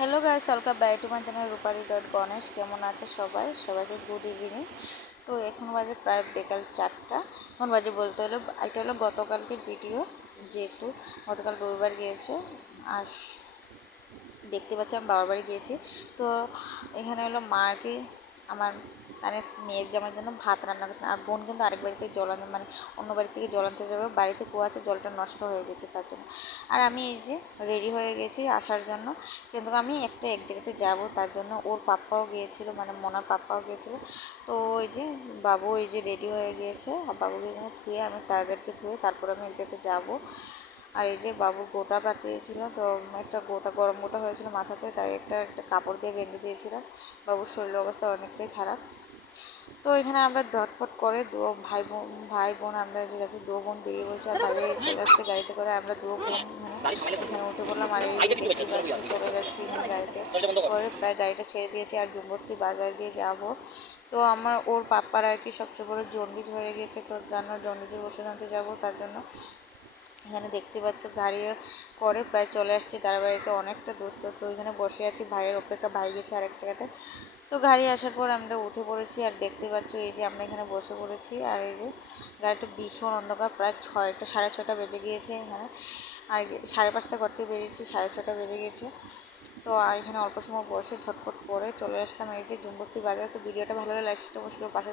Hello guys, welcome back to my channel Rupali dot Ganesh. কেমন আছে সবাই? সবাইকে গুড ইভিনিং। তো এখন বাজে প্রায় বিকাল 4টা। এখন বাজে বলতে হলো এটা হলো গতকালকের ভিডিও, যেহেতু গতকাল রবিবার গিয়েছে। আর দেখতে পাচ্ছি আমি বাবার বাড়ি গিয়েছি। তো এখানে হলো মা আর কি আমার মানে মেয়ের জামার জন্য ভাত রান্না করছেন, আর বোন কিন্তু আরেক বাড়ি থেকে জল আনতে মানে অন্য বাড়ি থেকে জল আনতে যাবে। বাড়িতে কুয়া আছে, জলটা নষ্ট হয়ে গেছে তার জন্য। আর আমি এই যে রেডি হয়ে গেছি আসার জন্য, কিন্তু আমি এক জায়গাতে যাবো, তার জন্য ওর পাপ্পাও গিয়েছিলো, মানে মোনার পাপ্পাও গিয়েছিলো। তো ওই যে বাবু এই যে রেডি হয়ে গিয়েছে, আর বাবুকে এখানে ধুয়ে আমি তাদেরকে ধুয়ে তারপর আমি এক জায়গাতে যাবো। আর এই যে বাবু গোটা পাঠিয়েছিল, তো একটা গোটা গরম গোটা হয়েছিল মাথাতে, তাই একটা কাপড় দিয়ে বেঁধে দিয়েছিলাম। বাবুর শরীরের অবস্থা অনেকটাই খারাপ। তো এখানে আমরা ঝটপট করে ভাই বোন আমরা যে গেছি, দু বোন বেরিয়ে বলছি, আর বাইরে চলে আসছে গাড়িতে করে। আমরা দু বোন এখানে উঠে পড়লাম, আর এই যে দেখতে পাচ্ছি চলে যাচ্ছি গাড়িতে করে। প্রায় গাড়িটা ছেড়ে দিয়েছি আর জুম্বস্তি বাজার দিয়ে যাব। তো আমার ওর পাপ্পার আর কি সবচেয়ে বড় জন্ডিস হয়ে গেছে, তো জন্য জন্ডিসের ওষুধ আনতে যাবো। তার জন্য এখানে দেখতে পাচ্ছ গাড়ি করে প্রায় চলে আসছি তার বাড়িতে, অনেকটা দূর। তো এখানে বসে আছি ভাইয়ের অপেক্ষা, ভাই গেছে আরেক জায়গাতে। তো গাড়ি আসার পর আমরা উঠে পড়েছি, আর দেখতে পাচ্ছ এই যে আমরা এখানে বসে পড়েছি। আর এই যে গাড়িটা ভীষণ অন্ধকার, প্রায় 6টা 6:30 বেজে গিয়েছে এখানে। আর 5:30 করতে বেরিয়েছি, 6:30 বেজে গিয়েছে। তো এখানে অল্প সময় বসে ঝটপট করে চলে আসলাম এই যে জুম্বস্তি বাজারে। তো ভিডিওটা ভালো লাগলে লাইক অবশ্যই পাশে